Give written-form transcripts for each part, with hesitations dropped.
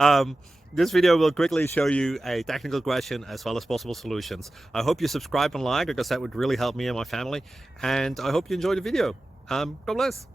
um, this video will quickly show you a technical question as well as possible solutions. I hope you subscribe and like, because that would really help me and my family. And I hope you enjoy the video. God bless.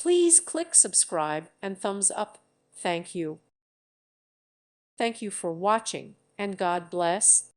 Please click subscribe and thumbs up. Thank you. Thank you for watching, and God bless.